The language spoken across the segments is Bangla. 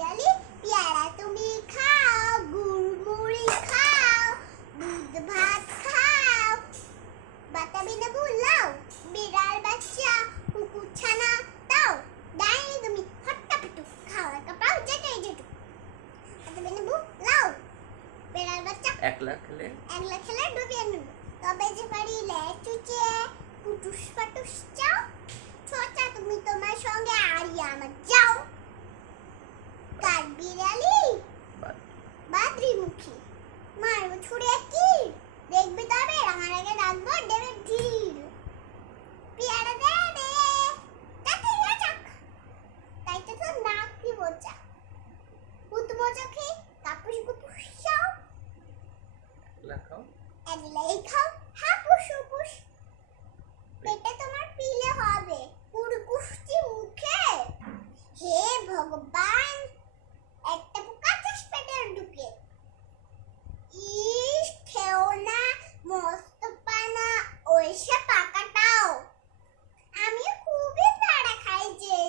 বিড়ালি পেয়ারা তুমি খাও, গুড়মুড়ি খাও, দুধ ভাত খাও, বাতাবি লেবু লাও, বিড়াল বাচ্চা কুকুর ছানা দাও, ডাইনি তুমি হট্টা পিটু খাও একা পাও যেটাই যেটু, বাতাবি লেবু লাও, বিড়াল বাচ্চা একলা খেলে ডুবিয়ে নেব, তবে যে পারিলে চুচে কুটুস পাটুস চাও, ছোটা তুমি তোমার সঙ্গে আরিয়া আমার যাও, কার বিড়ালি বাদ্রিমুখী মারবো ছুড়ে কি দেখবি তবে আমার আগে রাখবো দেবে ঢিল, পেয়ারা দে দে তাতে যাক তাই তো তোর নাক কি বোঝা ভূত মোচা কাপুস কুপুস চাও, একলাই খাও হাপুস উপুস, পেটে তোমার পিলে হবে কুড়কুষ্টি মুখে, হে ভগবান একটা পোকা চাষ পেটের ঢুকে, ইস খেও না মস্ত পানা ওইসে পাকাটাও, আমি খুবই পেয়ারা খাই যে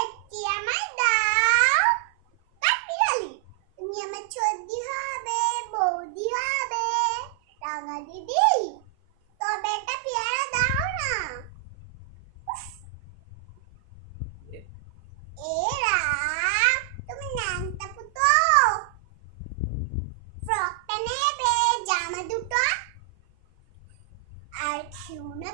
একটি আমায় দাও, কাঠবিড়ালি তুমি আমার ছর্দি হবে বৌদি হবে রাঙা দিদি, তবে একটা পেয়ারা দাও না, এরা তুমি নামটা পুতো ফ্রকটা নেবে জামা দুটো আর খেও না